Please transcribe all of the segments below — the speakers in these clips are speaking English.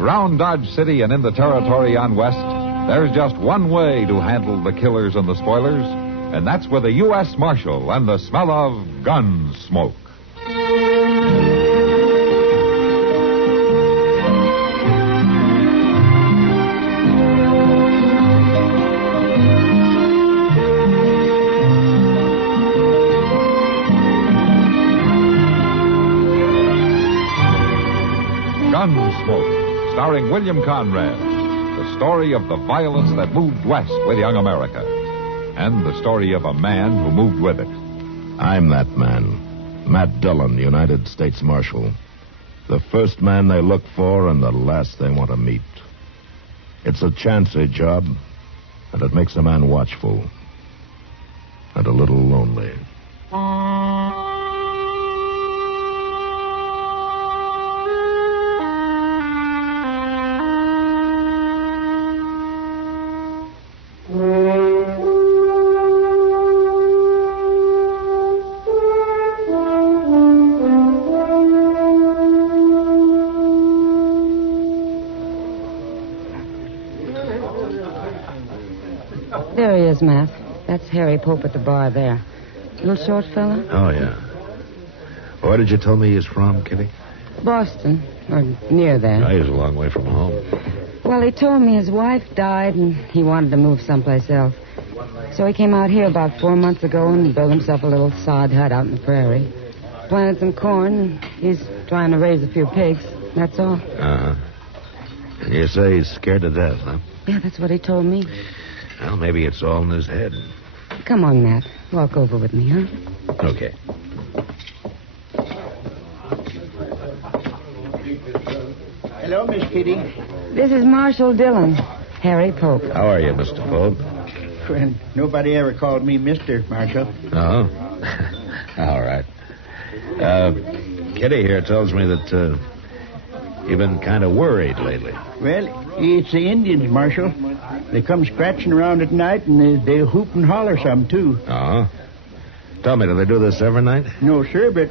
Around Dodge City and in the territory on West, there's just one way to handle the killers and the spoilers, and that's with a U.S. Marshal and the smell of Gunsmoke. Gunsmoke, starring William Conrad, the story of the violence that moved west with young America, and the story of a man who moved with it. I'm that man, Matt Dillon, United States Marshal. The first man they look for and the last they want to meet. It's a chancy job, and it makes a man watchful and a little lonely. There he is, Matt. That's Harry Pope at the bar there. Little short fella? Oh, yeah. Where did you tell me he's from, Kitty? Boston, or near there. He's a long way from home. Well, he told me his wife died and he wanted to move someplace else. So he came out here about 4 months ago and built himself a little sod hut out in the prairie. Planted some corn, and he's trying to raise a few pigs. That's all. Uh-huh. And you say he's scared to death, huh? Yeah, that's what he told me. Well, maybe it's all in his head. Come on, Matt. Walk over with me, huh? Okay. Hello, Miss Kitty. This is Marshal Dillon, Harry Pope. How are you, Mr. Pope? Well, nobody ever called me Mr. Marshal. Oh? All right. Kitty here tells me that you've been kind of worried lately. Well, it's the Indians, Marshal. They come scratching around at night, and they hoop and holler some, too. Oh? Tell me, do they do this every night? No, sir, but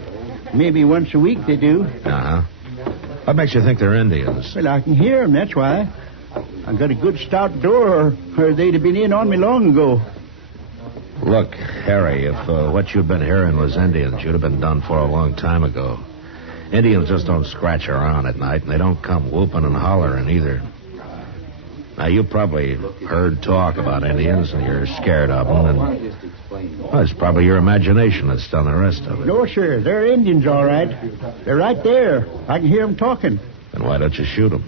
maybe once a week they do. Uh-huh. What makes you think they're Indians? Well, I can hear them, that's why. I got a good stout door, or they'd have been in on me long ago. Look, Harry, if what you've been hearing was Indians, you'd have been done for a long time ago. Indians just don't scratch around at night, and they don't come whooping and hollering either. Now, you probably heard talk about Indians, and you're scared of them, and well, it's probably your imagination that's done the rest of it. No, sir, they're Indians, all right. They're right there. I can hear them talking. Then why don't you shoot them?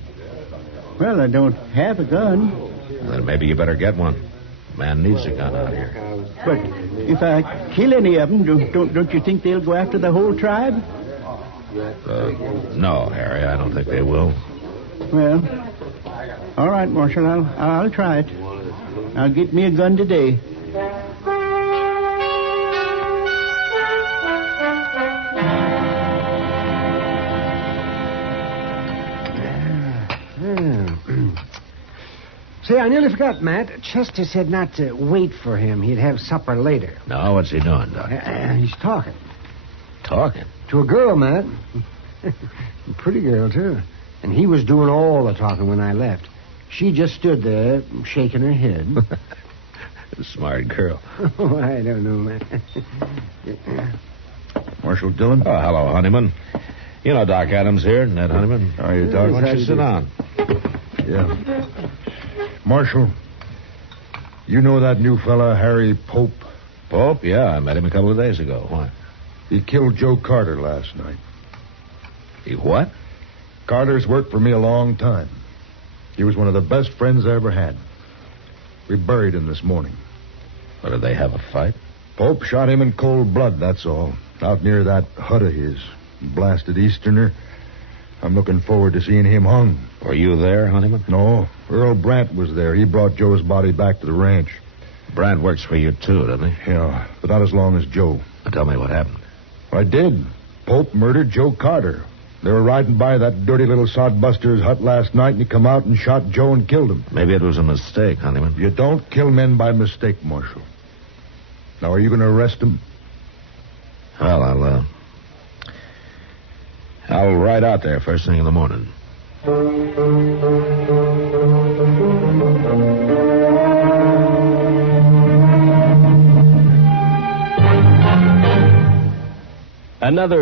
Well, I don't have a gun. Then maybe you better get one. Man needs a gun out here. But if I kill any of them, don't you think they'll go after the whole tribe? No, Harry, I don't think they will. Well, all right, Marshal, I'll try it. I'll get me a gun today. Say, I nearly forgot, Matt. Chester said not to wait for him. He'd have supper later. No, what's he doing, Doc? He's talking. Talking? To a girl, Matt. A pretty girl, too. And he was doing all the talking when I left. She just stood there, shaking her head. Smart girl. Oh, I don't know, Matt. Marshal Dillon? Oh, hello, Honeyman. You know Doc Adams here, Ned Honeyman. How are you, Doc? Why don't you sit down? Yeah. Marshal, you know that new fella, Harry Pope? Pope? Yeah, I met him a couple of days ago. Why? He killed Joe Carter last night. He what? Carter's worked for me a long time. He was one of the best friends I ever had. We buried him this morning. What, did they have a fight? Pope shot him in cold blood, that's all. Out near that hut of his. Blasted Easterner. I'm looking forward to seeing him hung. Were you there, Honeyman? No. Earl Brandt was there. He brought Joe's body back to the ranch. Brandt works for you, too, doesn't he? Yeah, but not as long as Joe. Now tell me what happened. I did. Pope murdered Joe Carter. They were riding by that dirty little sodbuster's hut last night, and he come out and shot Joe and killed him. Maybe it was a mistake, Honeyman. You don't kill men by mistake, Marshal. Now, are you going to arrest him? Well, I'll ride out there first thing in the morning. Another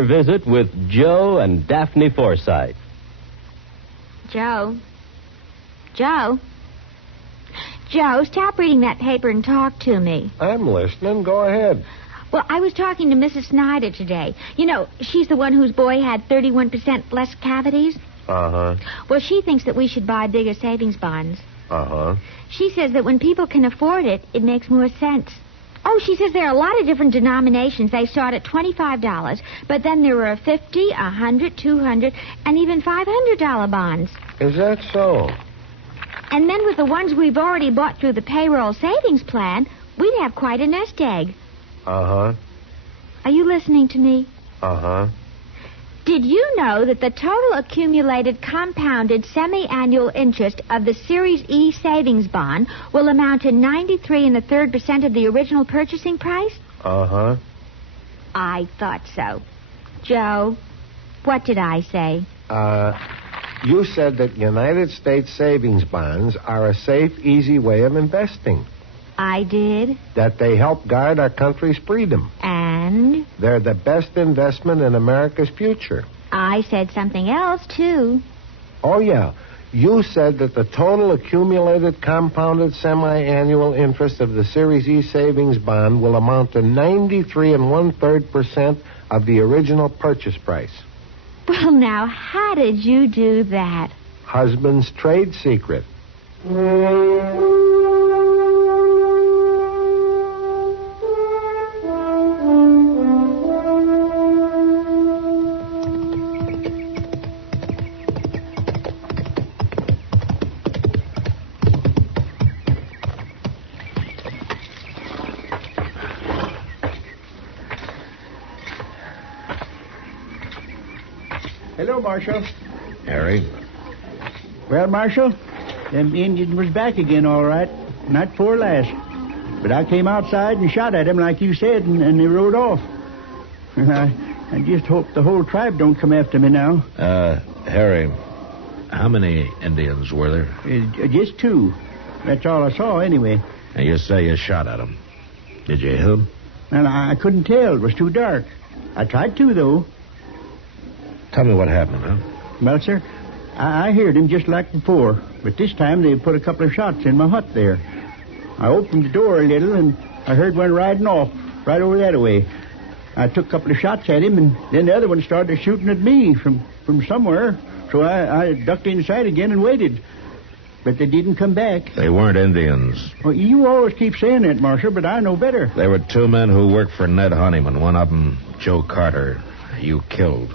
visit with Joe and Daphne Forsythe. Joe? Joe, stop reading that paper and talk to me. I'm listening. Go ahead. Well, I was talking to Mrs. Snyder today. You know, she's the one whose boy had 31% less cavities. Uh-huh. Well, she thinks that we should buy bigger savings bonds. Uh-huh. She says that when people can afford it, it makes more sense. Oh, she says there are a lot of different denominations. They start at $25, but then there are $50, $100, $200, and even $500 bonds. Is that so? And then with the ones we've already bought through the payroll savings plan, we'd have quite a nest egg. Uh-huh. Are you listening to me? Uh-huh. Did you know that the total accumulated compounded semi-annual interest of the Series E savings bond will amount to 93 1/3% of the original purchasing price? Uh-huh. I thought so. Joe, what did I say? You said that United States savings bonds are a safe, easy way of investing. I did. That they help guard our country's freedom. And? They're the best investment in America's future. I said something else, too. Oh, yeah. You said that the total accumulated compounded semi-annual interest of the Series E savings bond will amount to 93 1/3% of the original purchase price. Well, now, how did you do that? Husband's trade secret. Hello, Marshal. Harry? Well, Marshal, them Indians was back again, all right. Night before last. But I came outside and shot at them like you said, and they rode off. I just hope the whole tribe don't come after me now. Harry, how many Indians were there? Just 2. That's all I saw, anyway. And you say you shot at them. Did you hit them? And I couldn't tell. It was too dark. I tried to, though. Tell me what happened, huh? Well, sir, I heard him just like before, but this time they put a couple of shots in my hut there. I opened the door a little, and I heard one riding off right over that way. I took a couple of shots at him, and then the other one started shooting at me from somewhere, so I ducked inside again and waited. But they didn't come back. They weren't Indians. Well, you always keep saying that, Marshal, but I know better. They were 2 men who worked for Ned Honeyman. One of them, Joe Carter, you killed.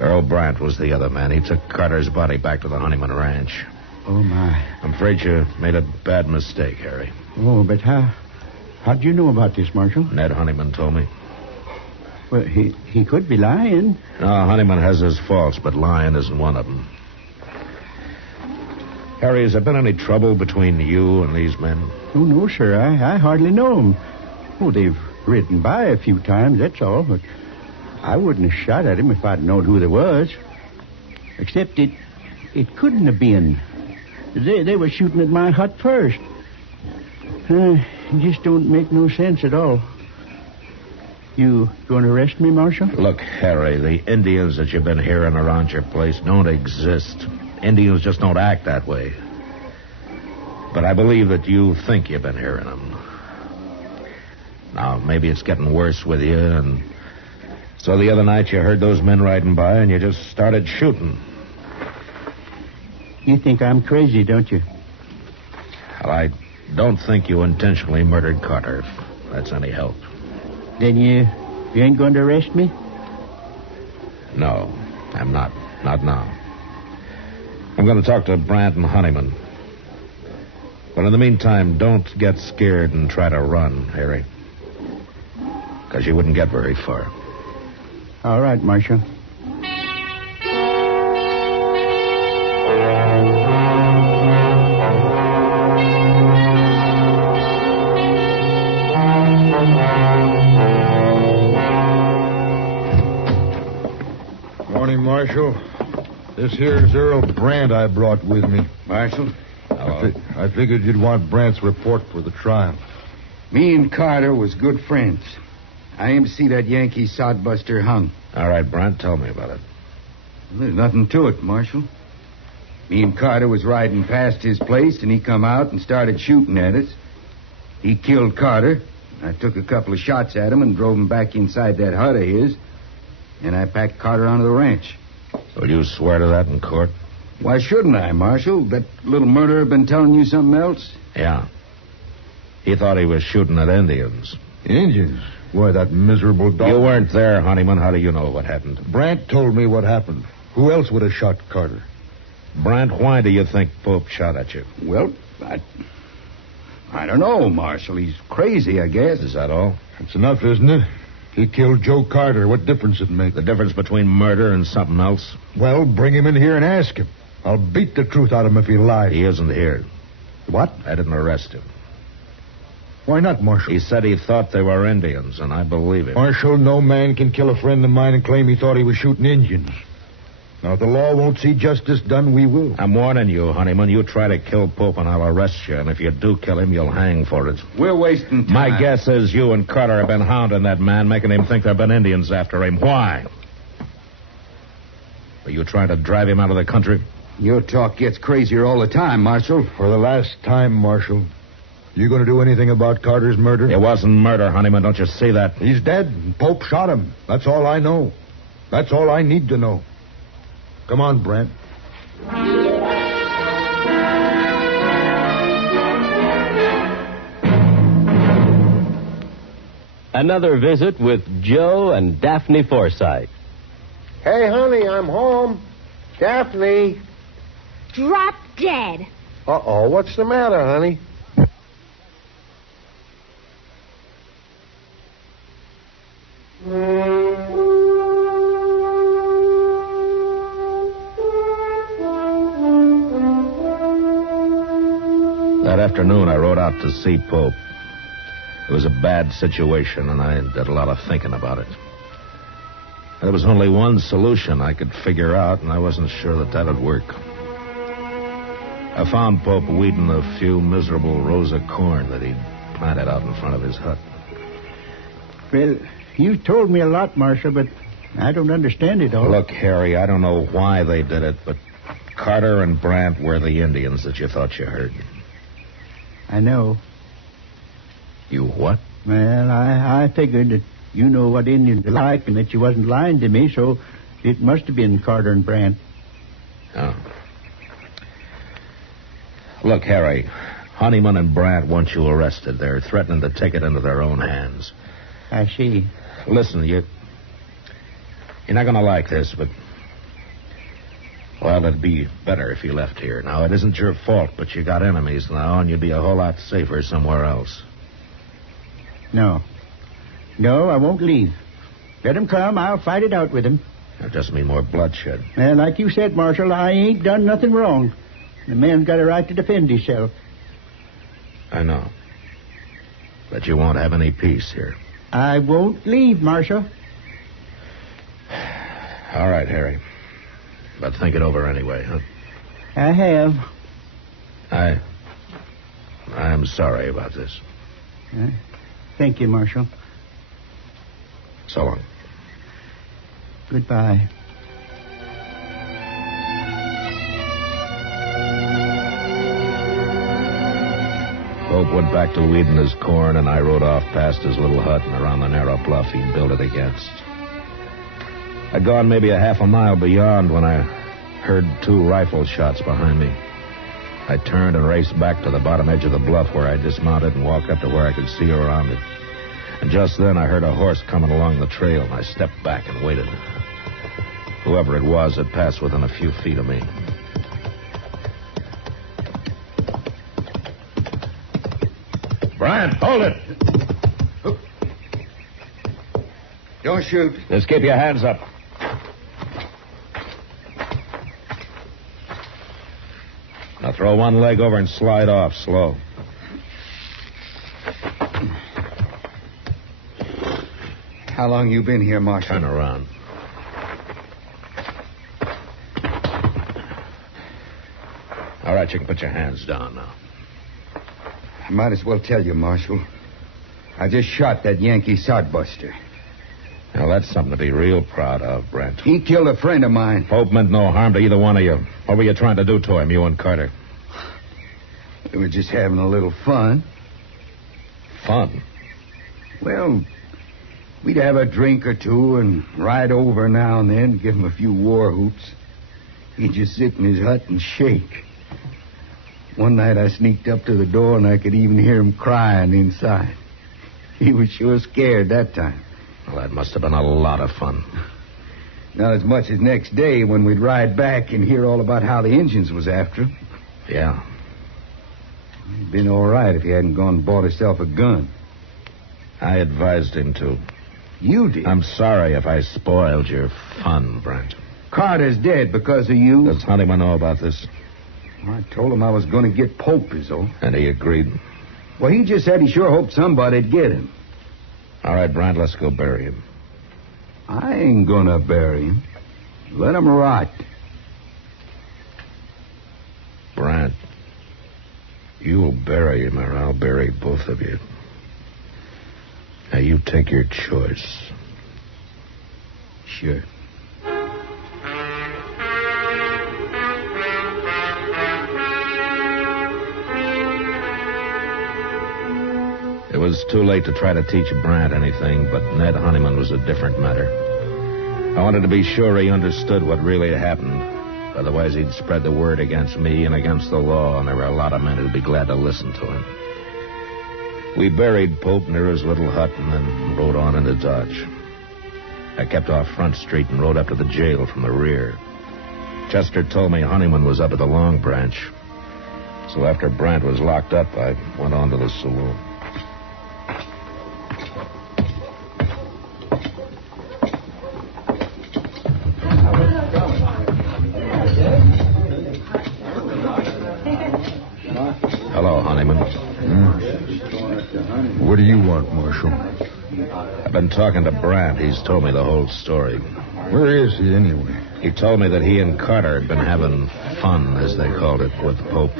Earl Brandt was the other man. He took Carter's body back to the Honeyman Ranch. Oh, my. I'm afraid you made a bad mistake, Harry. Oh, but how'd you know about this, Marshal? Ned Honeyman told me. Well, he could be lying. No, Honeyman has his faults, but lying isn't one of them. Harry, has there been any trouble between you and these men? Oh, no, sir. I hardly know them. Oh, they've ridden by a few times, that's all, but I wouldn't have shot at him if I'd known who there was. Except it couldn't have been. They were shooting at my hut first. It just don't make no sense at all. You going to arrest me, Marshal? Look, Harry, the Indians that you've been hearing around your place don't exist. Indians just don't act that way. But I believe that you think you've been hearing them. Now, maybe it's getting worse with you, and so the other night you heard those men riding by and you just started shooting. You think I'm crazy, don't you? Well, I don't think you intentionally murdered Carter, if that's any help. Then you ain't going to arrest me? No, I'm not. Not now. I'm going to talk to Brandt and Honeyman. But in the meantime, don't get scared and try to run, Harry. Because you wouldn't get very far. All right, Marshal. Morning, Marshal. This here's Earl Brandt I brought with me. Marshal, I figured you'd want Brandt's report for the trial. me and Carter was good friends. I aim to see that Yankee sodbuster hung. All right, Brandt, tell me about it. There's nothing to it, Marshal. Me and Carter was riding past his place, and he come out and started shooting at us. He killed Carter. I took a couple of shots at him and drove him back inside that hut of his. And I packed Carter onto the ranch. Will you swear to that in court? Why shouldn't I, Marshal? That little murderer been telling you something else? Yeah. He thought he was shooting at Indians. Indians? Why, that miserable dog... You weren't there, Honeyman. How do you know what happened? Brandt told me what happened. Who else would have shot Carter? Brandt, why do you think Pope shot at you? Well, I don't know, Marshal. He's crazy, I guess. Is that all? That's enough, isn't it? He killed Joe Carter. What difference it make? The difference between murder and something else? Well, bring him in here and ask him. I'll beat the truth out of him if he lies. He isn't here. What? I didn't arrest him. Why not, Marshal? He said he thought they were Indians, and I believe him. Marshal, no man can kill a friend of mine and claim he thought he was shooting Indians. Now, if the law won't see justice done, we will. I'm warning you, Honeyman. You try to kill Pope, and I'll arrest you. And if you do kill him, you'll hang for it. We're wasting time. My guess is you and Carter have been hounding that man, making him think there have been Indians after him. Why? Are you trying to drive him out of the country? Your talk gets crazier all the time, Marshal. For the last time, Marshal, you going to do anything about Carter's murder? It wasn't murder, Honeyman. Don't you see that? He's dead, and Pope shot him. That's all I know. That's all I need to know. Come on, Brent. Another visit with Joe and Daphne Forsythe. Hey, honey, I'm home. Daphne. Drop dead. Uh-oh, what's the matter, honey? That afternoon, I rode out to see Pope. It was a bad situation, and I did a lot of thinking about it. There was only one solution I could figure out, and I wasn't sure that would work. I found Pope weeding a few miserable rows of corn that he'd planted out in front of his hut. Well, you told me a lot, Marshal, but I don't understand it all. Look, Harry, I don't know why they did it, but Carter and Brandt were the Indians that you thought you heard. I know. You what? Well, I figured that you know what Indians are like and that you wasn't lying to me, so it must have been Carter and Brandt. Oh. Look, Harry, Honeyman and Brandt want you arrested. They're threatening to take it into their own hands. I see. Listen, you're not going to like this, but... Well, it'd be better if you left here. Now, it isn't your fault, but you got enemies now, and you'd be a whole lot safer somewhere else. No. No, I won't leave. Let him come. I'll fight it out with him. That just mean more bloodshed. Well, like you said, Marshal, I ain't done nothing wrong. The man's got a right to defend himself. I know. But you won't have any peace here. I won't leave, Marshal. All right, Harry. But think it over anyway, huh? I have. I am sorry about this. Thank you, Marshal. So long. Goodbye. Pope went back to weeding his corn, and I rode off past his little hut and around the narrow bluff he'd built it against. I'd gone maybe a half a mile beyond when I heard 2 rifle shots behind me. I turned and raced back to the bottom edge of the bluff where I dismounted and walked up to where I could see around it. And just then I heard a horse coming along the trail, and I stepped back and waited. Whoever it was had passed within a few feet of me. Brian, hold it! Don't shoot. Just keep your hands up. Now throw one leg over and slide off slow. How long you been here, Marshal? Turn around. All right, you can put your hands down now. I might as well tell you, Marshal. I just shot that Yankee sodbuster. Now, that's something to be real proud of, Brent. He killed a friend of mine. Pope meant no harm to either one of you. What were you trying to do to him, you and Carter? We were just having a little fun. Fun? Well, we'd have a drink or two and ride over now and then, give him a few war hoots. He'd just sit in his hut and shake. One night I sneaked up to the door and I could even hear him crying inside. He was sure scared that time. Well, that must have been a lot of fun. Not as much as next day when we'd ride back and hear all about how the Injuns was after him. Yeah. He'd been all right if he hadn't gone and bought himself a gun. I advised him to. You did? I'm sorry if I spoiled your fun, Brent. Carter's dead because of you. Does Honeyman know about this? Well, I told him I was going to get Pope, is all. And he agreed? Well, he just said he sure hoped somebody'd get him. All right, Brent, let's go bury him. I ain't gonna bury him. Let him rot. Brent, you'll bury him or I'll bury both of you. Now, you take your choice. Sure. It was too late to try to teach Brant anything, but Ned Honeyman was a different matter. I wanted to be sure he understood what really happened. Otherwise, he'd spread the word against me and against the law, and there were a lot of men who'd be glad to listen to him. We buried Pope near his little hut and then rode on into Dodge. I kept off Front Street and rode up to the jail from the rear. Chester told me Honeyman was up at the Long Branch. So after Brant was locked up, I went on to the saloon. Hello, Honeyman. What do you want, Marshal? I've been talking to Brant. He's told me the whole story. Where is he, anyway? He told me that he and Carter had been having fun, as they called it, with Pope,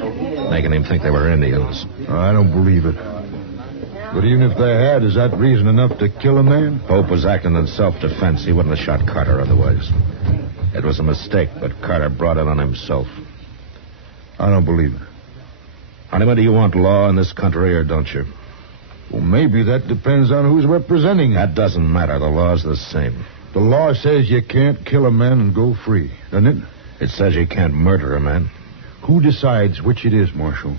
making him think they were Indians. I don't believe it. But even if they had, is that reason enough to kill a man? Pope was acting in self-defense. He wouldn't have shot Carter otherwise. It was a mistake, but Carter brought it on himself. I don't believe it. Honeyman, do you want law in this country or don't you? Well, maybe that depends on who's representing it. That doesn't matter. The law's the same. The law says you can't kill a man and go free, doesn't it? It says you can't murder a man. Who decides which it is, Marshal?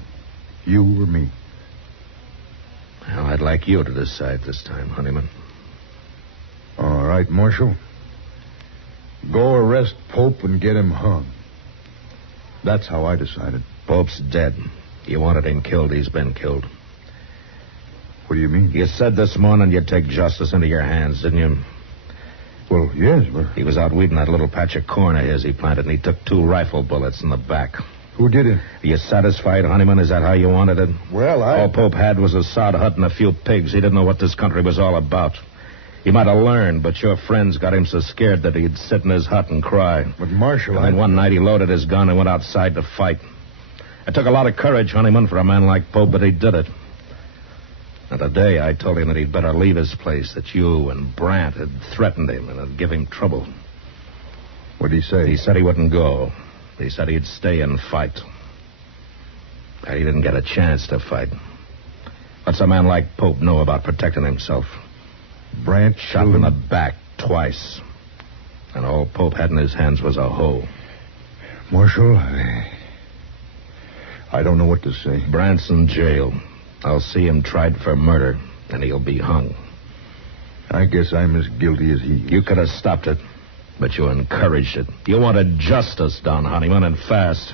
You or me? Well, I'd like you to decide this time, Honeyman. All right, Marshal. Go arrest Pope and get him hung. That's how I decided. Pope's dead. You wanted him killed. He's been killed. What do you mean? You said this morning you'd take justice into your hands, didn't you? Well, yes, but... He was out weeding that little patch of corn of his he planted, and he took 2 rifle bullets in the back. Who did it? Are you satisfied, Honeyman? Is that how you wanted it? Well, All Pope had was a sod hut and a few pigs. He didn't know what this country was all about. He might have learned, but your friends got him so scared that he'd sit in his hut and cry. But, Marshal, And then one night he loaded his gun and went outside to fight. It took a lot of courage, Honeyman, for a man like Pope, but he did it. And today I told him that he'd better leave his place, that you and Brant had threatened him and had given him trouble. What'd he say? He said he wouldn't go. He said he'd stay and fight. And he didn't get a chance to fight. What's a man like Pope know about protecting himself? Brant Shot him in the back twice. And all Pope had in his hands was a hoe. Marshal, I don't know what to say. Brant's in jail. I'll see him tried for murder, and he'll be hung. I guess I'm as guilty as he is. You could have stopped it, but you encouraged it. You wanted justice done, Honeyman, and fast.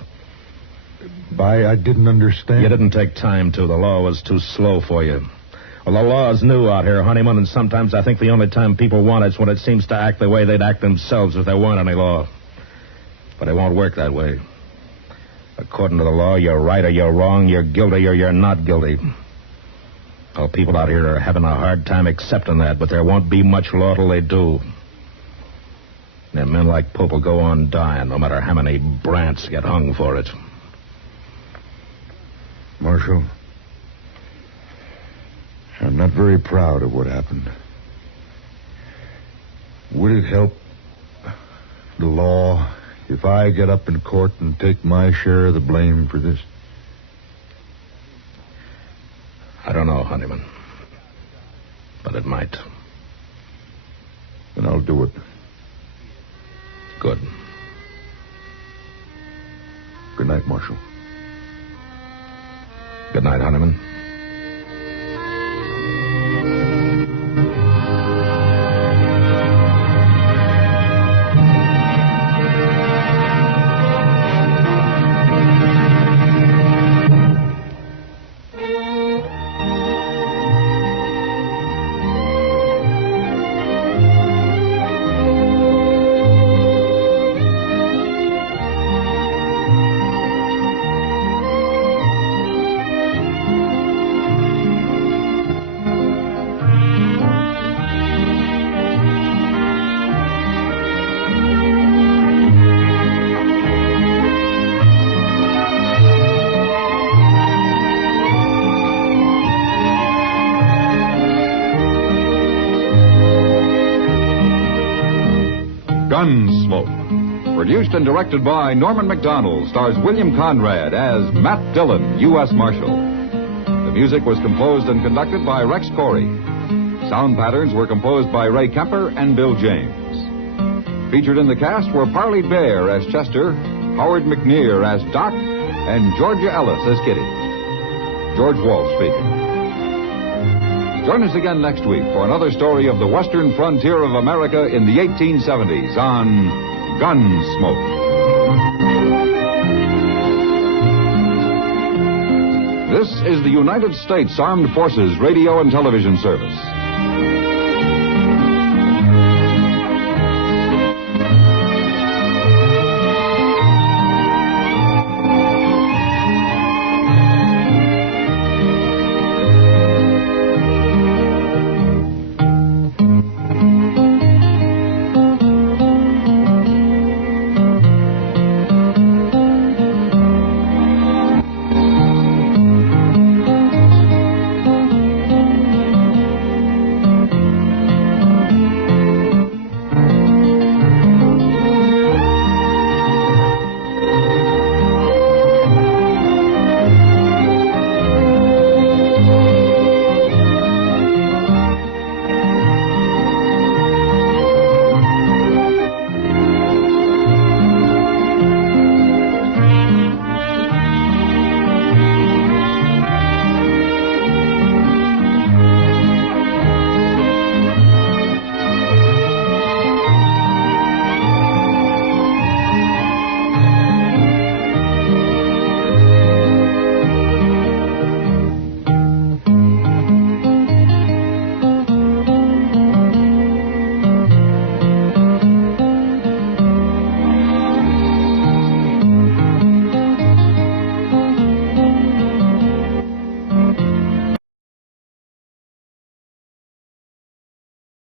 I didn't understand. You didn't take time to. The law was too slow for you. Well, the law's new out here, Honeyman, and sometimes I think the only time people want it's when it seems to act the way they'd act themselves if there weren't any law. But it won't work that way. According to the law, you're right or you're wrong, you're guilty or you're not guilty. Well, people out here are having a hard time accepting that, but there won't be much law till they do. And men like Pope will go on dying, no matter how many Brants get hung for it. Marshal, I'm not very proud of what happened. Would it help the law if I get up in court and take my share of the blame for this? I don't know, Honeyman. But it might. Then I'll do it. Good. Good night, Marshal. Good night, Honeyman. Gunsmoke. Produced and directed by Norman Macdonnell, stars William Conrad as Matt Dillon, U.S. Marshal. The music was composed and conducted by Rex Corey. Sound patterns were composed by Ray Kemper and Bill James. Featured in the cast were Parley Bear as Chester, Howard McNear as Doc, and Georgia Ellis as Kitty. George Walsh speaking. Join us again next week for another story of the western frontier of America in the 1870s on Gunsmoke. This is the United States Armed Forces Radio and Television Service.